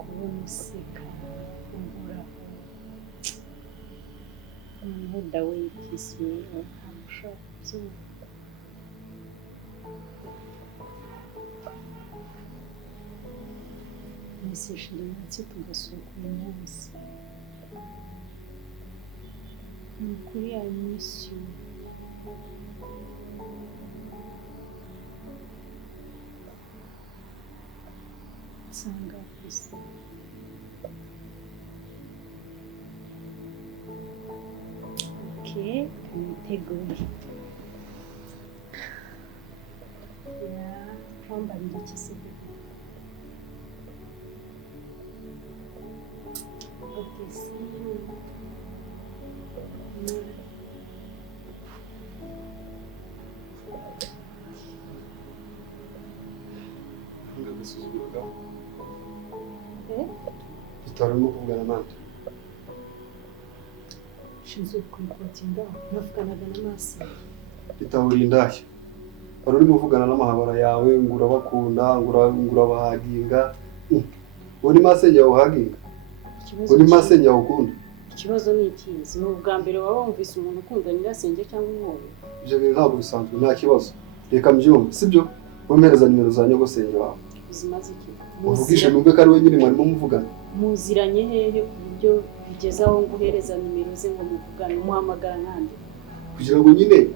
kubona useka uhoraho umuda w'ikiswe ntamushaka byumva nisishije ndetse tugasohoka uyu munsi ni ukuri ya misiyo nsanga gusa kaniteguye ya wambarira iki se si Tutarimo kuvugana nande. Shinzwe kwikotinda navuganaga n'amaso. Bitahurindaye. Wari urimo kuvugana n'amahabara yawe ngura bakunda ngura bahaginga. Uri masenge yawe uri masenge yawe ukunda. Ikibazo ni ikizi ni ubwa mbere waba wumvise umuntu ukunda nyirasenge cyangwa umwoyo. Ibyo bintu ntabwo bisanzwe nta kibazo. Reka mbyumve sibyo? Womereza nimero za nyogosenge wawe. Uzimaze iki? Uvugisha numbe ko ari we nyine mwarimo muvugana. Muziranye hehe ku buryo bigeze aho nguhereza nimero ze ngo muvugane muhamagara nande? Kugira ngo nyine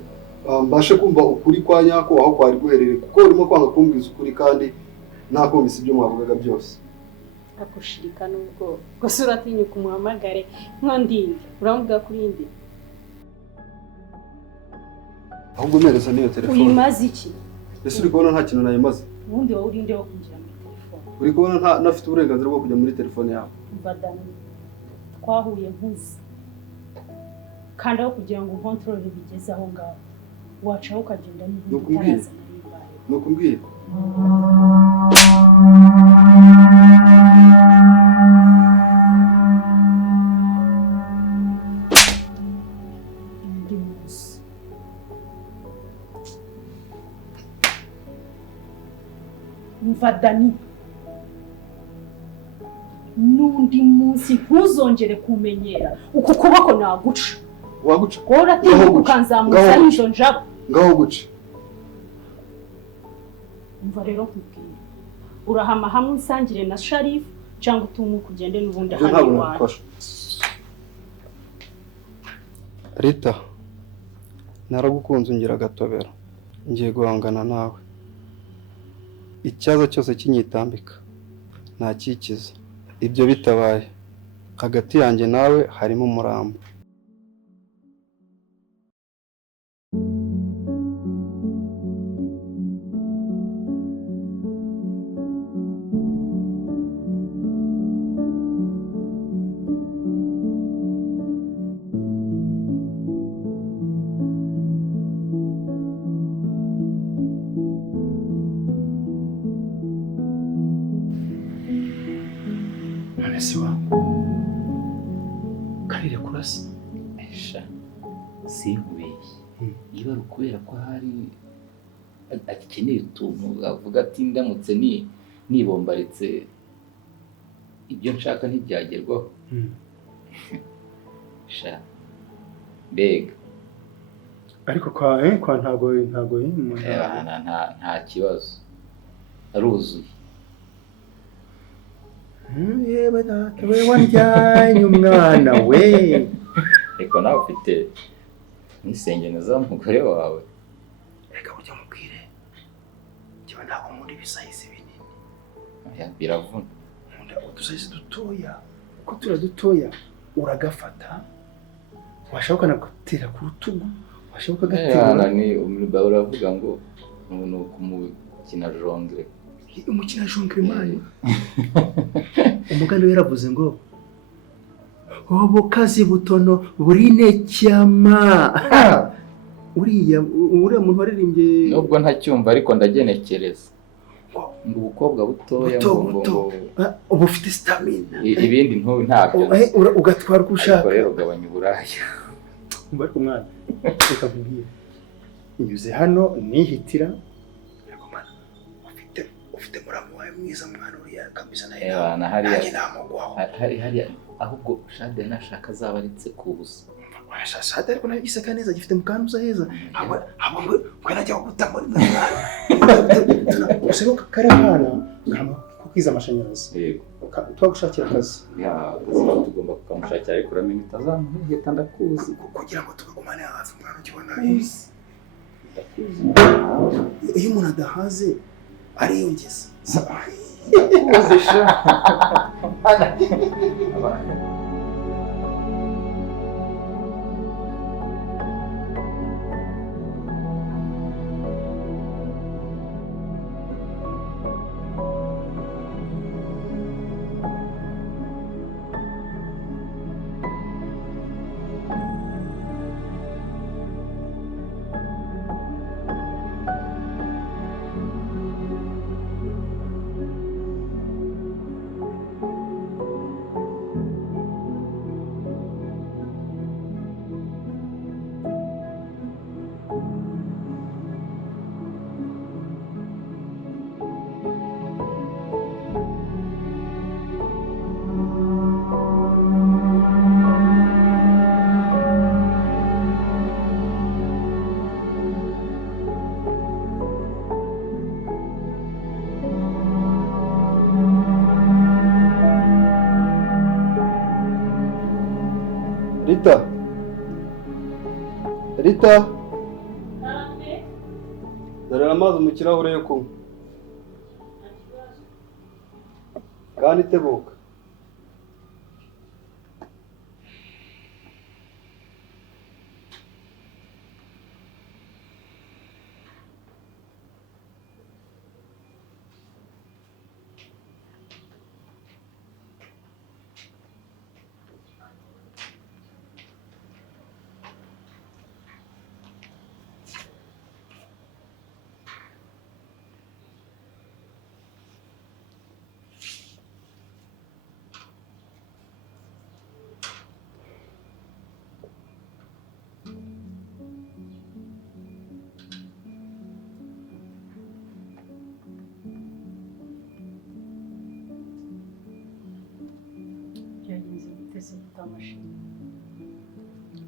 mbashe kumva ukuri kwa nyako aho kwari guherere kuko urimo kwanga kumbwiza ukuri kandi nakumvise ibyo mwavugaga byose. Akushirika nubwo gusa uratinyuka umuhamagare nkondinde uramuvuga kuri indi. Ahubwo mereza niyo telefone. Uyimaze iki? Ese uri kubona nta kintu nayimaze? Ubundi wowe urinde wo kwinjira muri telefone. Uri kubona ntafite uburenganzira bwo kujya muri telefone yawe. Mbadani twahuye nkuzi kandi aho kugira ngo control bigeze aho ngaho wacaho ukagenda n'ibindi taraza nukumbwiye Mbadani nundi munsi ntuzongere kumenyera uko kubako naguca waguca ora tinya kukanzamuza nizo njabo ngaho guca umva rero kubwira urahama hamwe nsangire na Sharif cyangwa utumu kugende n'ubundi hano wawe Rita naragukunze ungira gatobera ngiye guhangana nawe icyaza cyose kinyitambika ntakikiza ibyo bitabaye hagati yanjye nawe harimo umurambo Ese wangu karire kurasa esha sinkubeshye niba rukubera ko hari akeneye utuntu avuga ati ndamutse nibombaritse ibyo nshaka ntibyagerwaho sha mbega ariko kwa ntago nta kibazo aruzuye yeba data we wanjyanye umwana we reko nawe ufite n'isengeno z'umugore wawe reka burya mubwire kiba ntago muri bisayisi binini biravuna nkunda udusayisi dutoya uko dutoya uragafata washaka gutera ku rutugu washaka gatera ni uravuga ngo ni ukumukina jongre umukina jongre mani umuganda yaravuze ngo obukazi butono burine cyama uriya muntu waririmbye nubwo ntacyumva ariko ndagenekereza ngo ubukobwa butoya ngo ubu ufite stamina ibindi ntabyo ugatwara uko ushaka rero ugabanya uburaya umva ariko mwana reka nkubwire nyuze hano nihitira ufite muramu wawe mwiza mwana uriya kabisa na hariya nanjye namugwaho hariya ahubwo Shade nashaka azabaritse kubusa Shade ariko nayo giseka neza gifite mukanuza heza abo kwe najya guta muri usero karahana kama kukiza amashanyarazi yego twagushakira akazi tugomba kukamushakira ariko uramenye utazamuhita ndakuzi kugira ngo tugumane hafi mwana ukibona ndakuzi iyo umuntu adahaze ariyongeza ndakuzi sha Rita Dore amazi mu kirahure yo kunywa kandi tebuka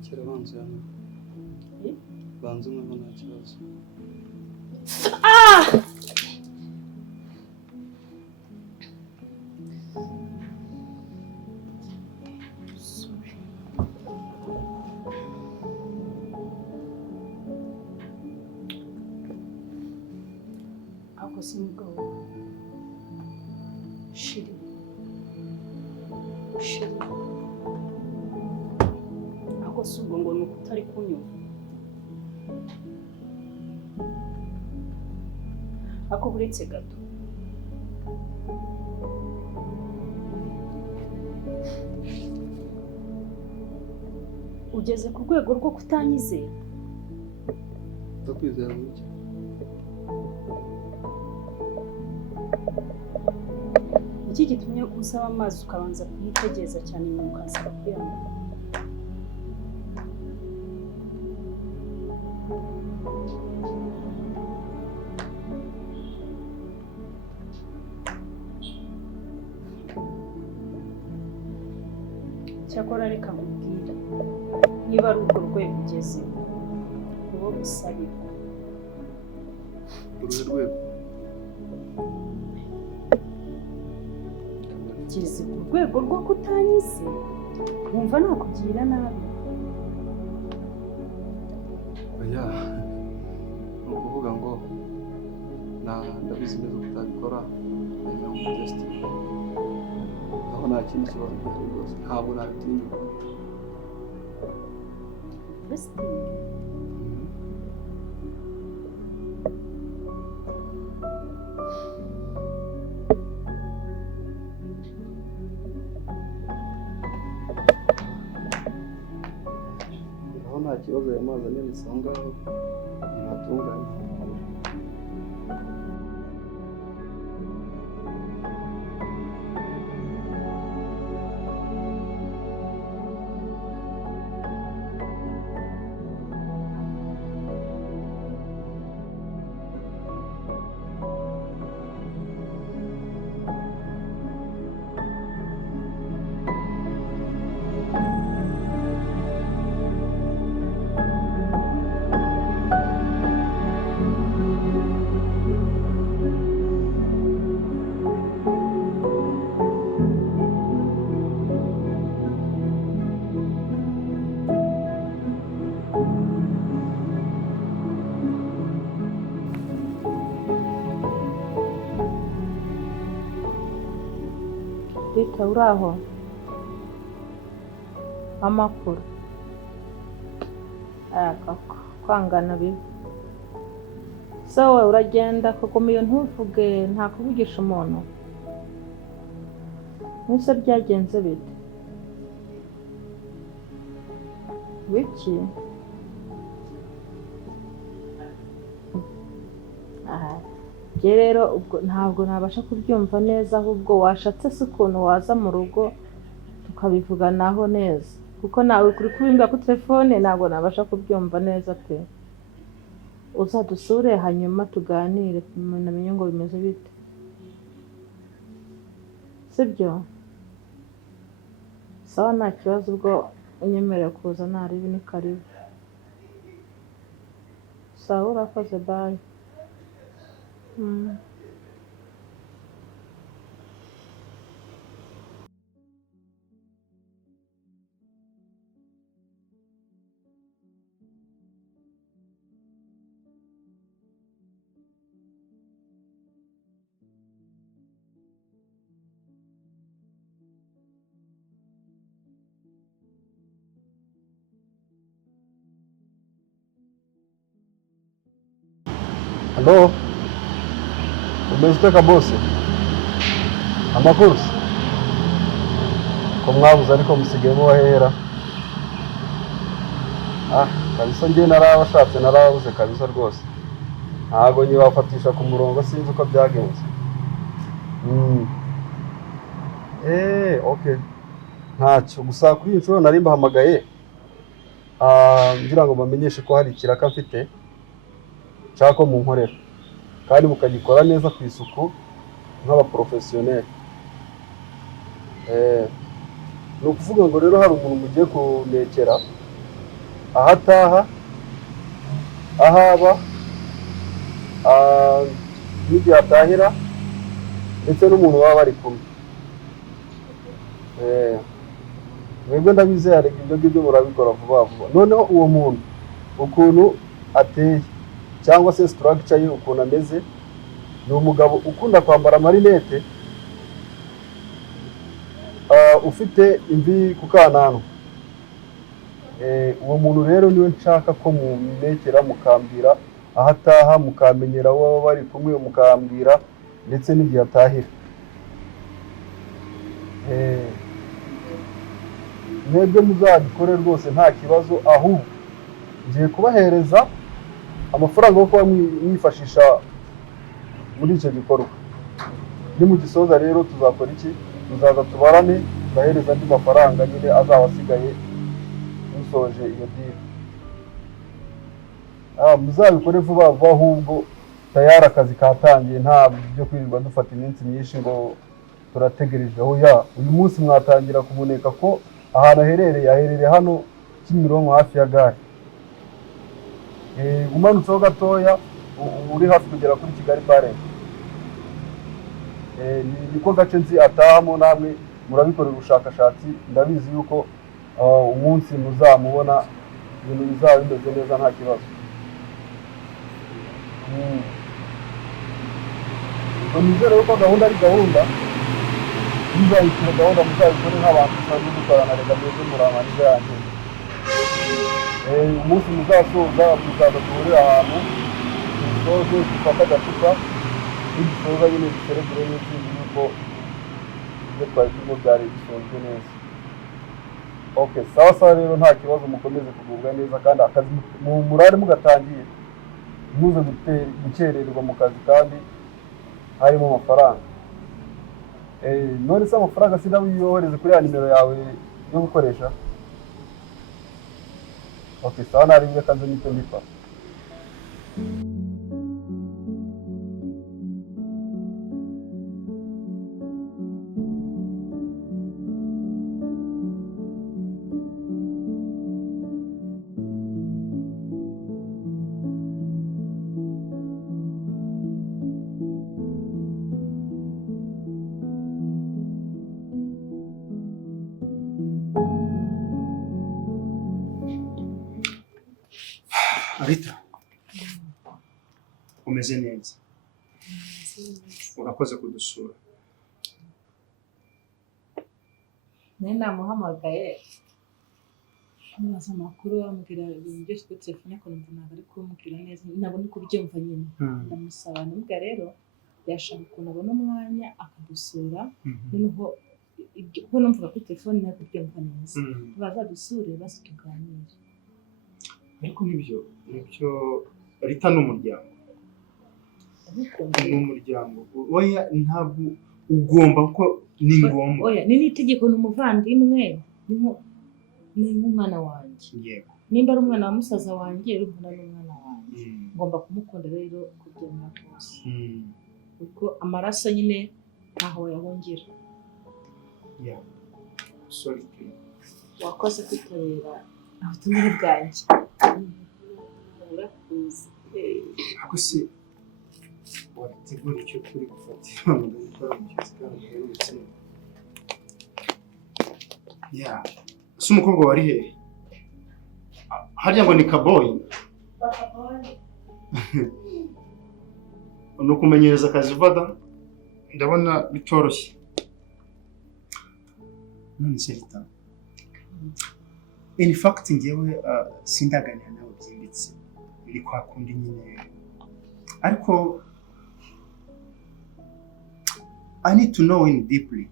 Kera banzu hano banzu umwe nta kibazo ako si mugabo shiri ako si ubwo ngo ni uko utari kunyumva ako buretse gato ugeze ku rwego rwo kutanyizera ndakwizera muke iki gitumye usaba amazi ukabanza kuyitegereza cyane nyuma ukansaba kuyanywa cyakora reka nkubwire niba ari urwo rwego ugezeho uwo gusabira uru rwego ugeze ku rwego rwo kutanyizera wumva nakugira nabi oya ni ukuvuga ngo ndabizi neza kutabikora ngira ngo test aho nta kindi kibazo gihari rwose ntabwo nabitinyuka aho nta kibazo ayo mazi amenetse aho ngaho ntatunganye Bite uraho? Amakuru. Kwangana bibi. So we uragenda kuguma iyo ntuvuge nta kuvugisha umuntu. Nise byagenze bite? Wiki? Rero ubwo ntabwo nabasha kubyumva neza ahubwo washatse se ukuntu waza mu rugo tukabivuganaho neza kuko nawe kuri kubimbwa ku telefone ntabwo nabasha kubyumva neza pe. Uzadusure hanyuma tuganire namenye ngo bimeze bite. Sibyo? Sawa nta kibazo ubwo unyemerera kuza naribi ni karibu. Sawa urakoze bye. Halo? Umeziteka bosi? Amakuru? Ko mwabuze ariko musigayemo wahera. Kabisa ngiye narabashatse narabuze kabisa rwose. Ntago nyibafatisha ku murongo sinzi uko byagenze. Okay. Ntacyo gusa kuri iyi nshuro nari mbahamagaye. Ngira ngo bamenyeshe ko hari ikiraka mfite. Cyako mu nkorera. Kandi mukagikora neza ku isuku nk'abaprofessionnel. No kuvuga ngo rero hari umuntu mugiye kunekera ahataha ahaba n'igihe atahira ndetse n'umuntu baba bari kumwe. Mwebwe ndabizeye ibyo ngibyo murabikora vuba vuba. Noneho uwo muntu ukuntu ateye cyangwa se structure ye ukuntu ameze ni umugabo ukunda kwambara marinete ufite imvi ku kananwa. Uwo muntu rero niwe nshaka ko munekera mukambira ahataha mukamenyera abo bari kumwe mukambira ndetse n'igihe atahira. Mwebwe muzabikore rwose nta kibazo ahubwo ngiye kubahereza amafaranga yo kuba mwifashisha muri icyo gikorwa. Nimugisoza rero tuzakora iki? Muzaza tubarane bahereza andi mafaranga nyine azabasigaye musoje iyo deal. Muzabikore vuba vuba ahubwo tayari akazi katangiye nta byo kwirirwa dufata iminsi myinshi ngo turategereje. Oya, uyu munsi mwatangira kuboneka ko ahantu aherereye hano Kimironko hafi ya gare. Umanutseho gatoya uri hafi kugera kuri Kigali Bare. Niko gace nzi atahamo namwe murabikorera ubushakashatsi ndabizi yuko umunsi muzamubona ibintu bizaba bimeze neza nta kibazo. Nizere yuko gahunda ari gahunda muzayikora gahunda muzabikore nk'abantu basanzwe dukorana reka mwese muramaniza yanjye. Umunsi muzasoza muzaza duhurira ahantu dusoze dufata agacupa dusoza nyine duserebure n'izindi yuko ibyo twari turimo byari bisonzwe neza. Okay, sawa rero nta kibazo mukomeze kugubwa neza kandi akazi murare mugatangiye muze gukererwa mu kazi kandi harimo amafaranga. None se amafaranga sinawiyohereze kuri ya nimero yawe yo gukoresha? Okay, sawa nari byo kanze nito ndifa. Rita, umeze neza. Urakoze kudusura. nari namuhamagaye mubaza amakuru bamubwira ibintu byose kuri telefone ariko numva ntabwo ari kumbwira neza nabona uko ubyumva nyine ndamusaba ndamubwira rero yashaka ukuntu abona umwanya akadusura noneho kuko numvaga kuri telefone ntabwo ubyumva neza bazadusure basi tuganire ariko nibyo Rita n'umuryango n'umuryango oya ntabwo ugomba ko ni ngombwa oya ni n'itegeko n'umuvandimwe ni nk'umwana wanjye yego nimba ari umwana wa musaza wanjye urumva n'umwana wanjye ngomba kumukunda rero kubyemera rwose kuko amaraso nyine ntaho wayahungira sorry wakoze kwitabira ubutumire bwanjye urakuze ako se wategura icyo turi gufatira mu gutwara umushyitsi kandi uherutse si umukobwa wari hehe harya ngo ni kaboyi ni ukumenyereza akazi vada ndabona bitoroshye none se Rita in fact njyewe sindaganira nawe byimbitse ni kwa kundi nyine ariko I need to know him deeply.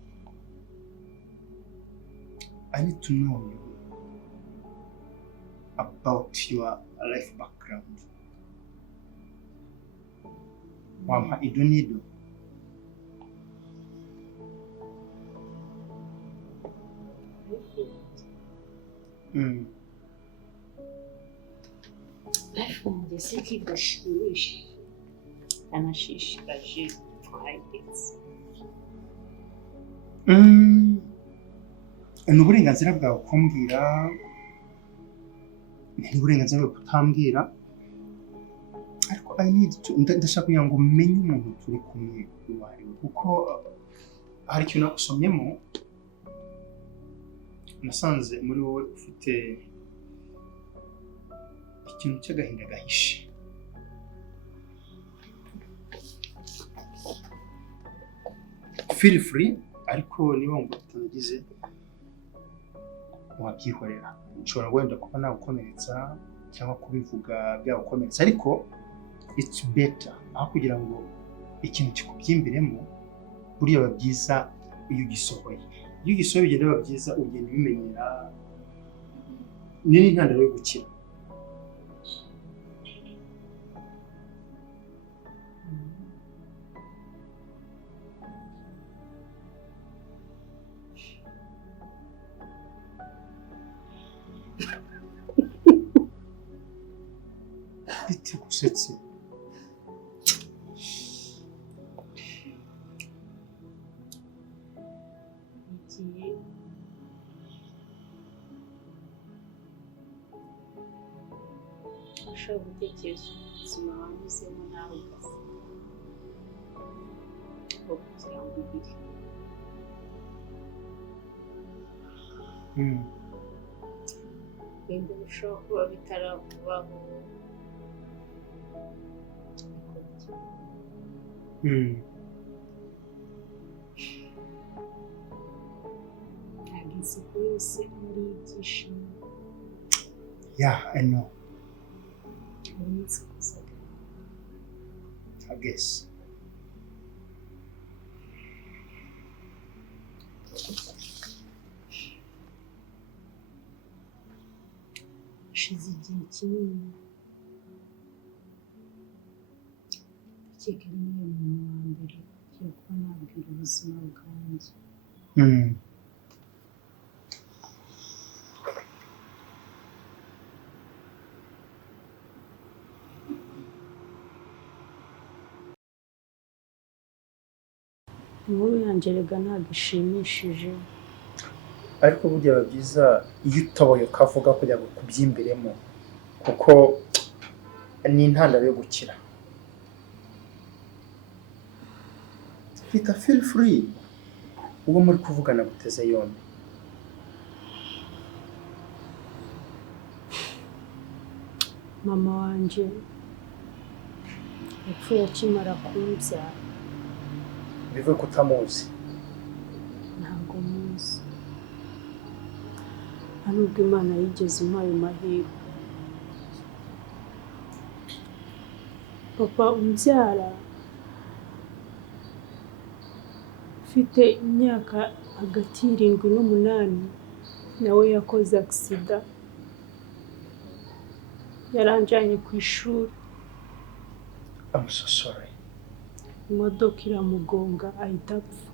I need to know you about your life background. Wampa idonido. Life yanjye si kidashimishije anashishikaje twahitse ni uburenganzira bwawe kumbwira ni uburenganzira bwawe kutambwira ariko ndashaka kugira ngo umenye umuntu turi kumwe uwo ari we kuko hari ikintu nagusomyemo nasanze muri wowe ufite ikintu cy'agahinda gahishe feel free ariko niba wumva utanagize wabyihorera nshobora wenda kuba nagukomeretsa cyangwa kubivuga byagukomeretsa ariko it's better aho kugira ngo ikintu kikubyimbiremo buriya biba byiza iyo ugisohoye bigenda biba byiza ugenda ubimenyera ni n'intandaro yo gukira bite gusetse igihe ushobora gutekereza ubuzima wanyuzemo nawe ugasa bwo kugira ngo ubire wenda bishobora kuba bitarakubaho ntabwo inseko yose ari ibyishimo I know harimo inseko zawe I guess hashize igihe kinini Kigali niyo muntu wa mbere ugiye kuba nabwira ubuzima bwanjye inkuru yanjye rega ntabwo ishimishije ariko burya biba byiza iyo utoboye ukavuga kugira ngo kubyimbiremo kuko ni intandaro yo gukira Rita feel free uwo muri kuvugana guteze yombi mama wanjye yapfuye akimara kumbyara bive kutamuzi ntabwo muzi nubwo Imana yigeze impaye amahirwe. Papa umbyara ufite imyaka hagati y'irindwi n'umunani nawe yakoze agisida, yaranjanye ku ishuri. I'm so sorry. Imodoka iramugonga ahita apfa.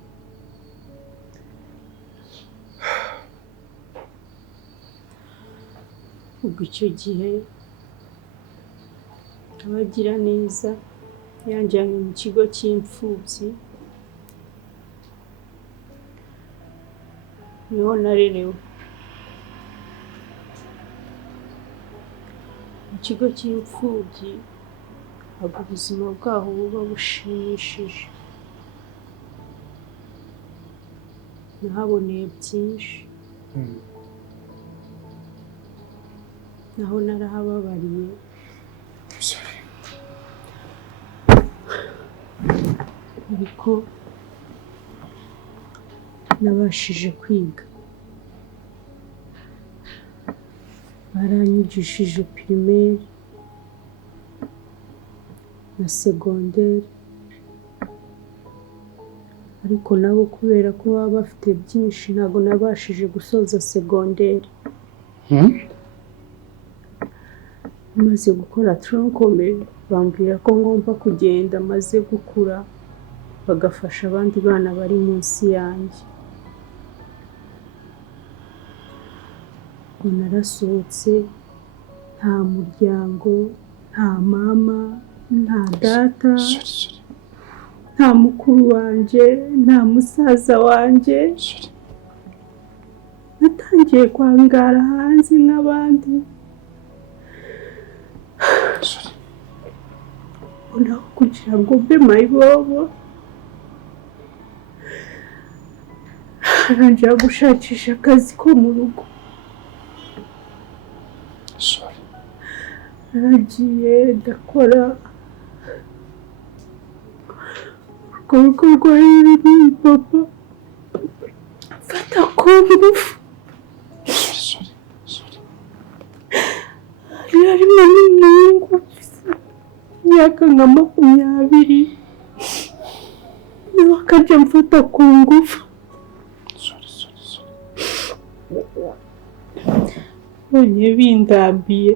Ubwo icyo gihe abagira neza yanjyanye mu kigo cy'imfubyi, niho narerewe. Mu kigo cy'imfubyi ntabwo ubuzima bwaho buba bushimishije. Nahaboneye byinshi, naho narahababariye. Ariko nabashije kwiga. Baranyigishije primaire na segonderi, ariko nabo kubera ko baba bafite byinshi ntabwo nabashije gusoza segonderi. Maze gukora tronkome bambwira ko ngomba kugenda maze gukura bagafasha abandi bana bari munsi yanjye. Ngo narasohotse, nta muryango, nta mama, nta data, nta mukuru wanje, nta musaza wanje. Natangiye kwangara hanze nk'abandi. Naho kugira ngo mbe mayibobo ntangira gushakisha akazi ko mu rugo. Naragiye ndakora urwo rugo rwari rurimo papa mfata ku ngufu. Harimo n'umuhungu imyaka nka 20 nawe akajya mfata ku ngufu. Bonye bindambiye,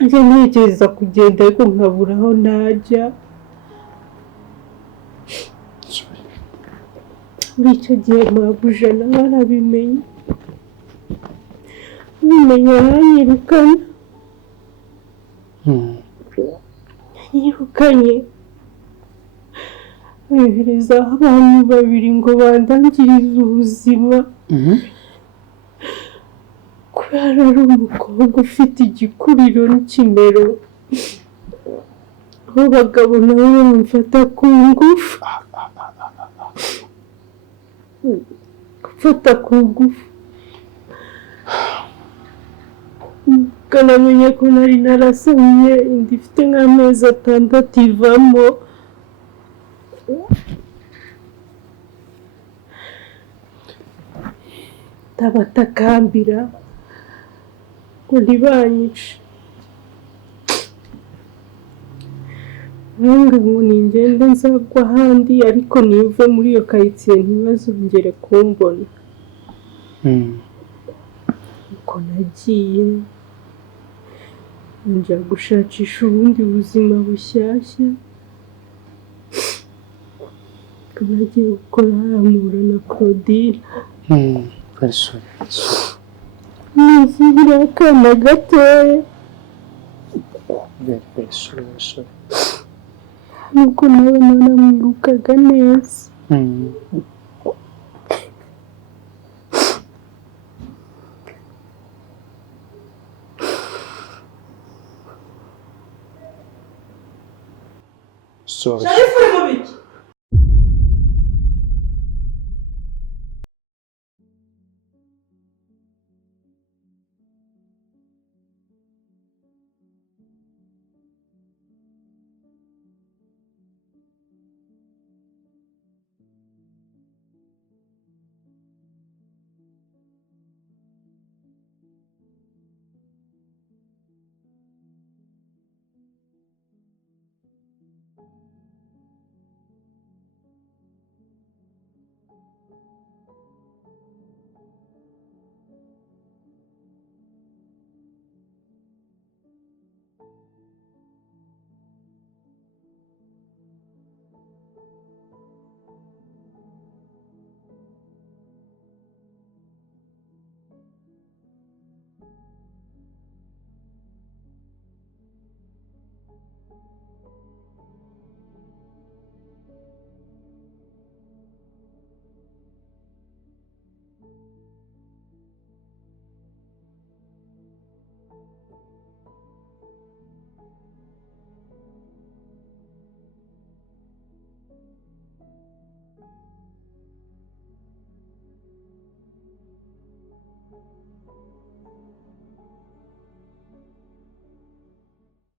njye ntekereza kugenda ariko nkabura aho najya. Muri icyo gihe mabuja nawe arabimenye, bimenye aranyirukana. Yirukanye yohereza abantu 2 ngo bandangirize ubuzima. Kubera ari umukobwa ufite igikuriro n'ikimero, abo bagabo nabo bamfata ku ngufu. Gufata ku ngufu kanamenye ko nari narasamye inda ifite nk'amezi 6 ivamo. Ndabatakambira ngo ntibanyice. Ngo ningende nzagwa ahandi ariko nive muri iyo karitsiye ntibazongere kumbona. Uko nagiye njya gushakisha ubundi buzima bushyashya. Nagiye gukora haramura na Claudine. Nizihira akana gatoya. Nuko nawe naramwirukaga neza. Sorry. Sharifu uri mu biki?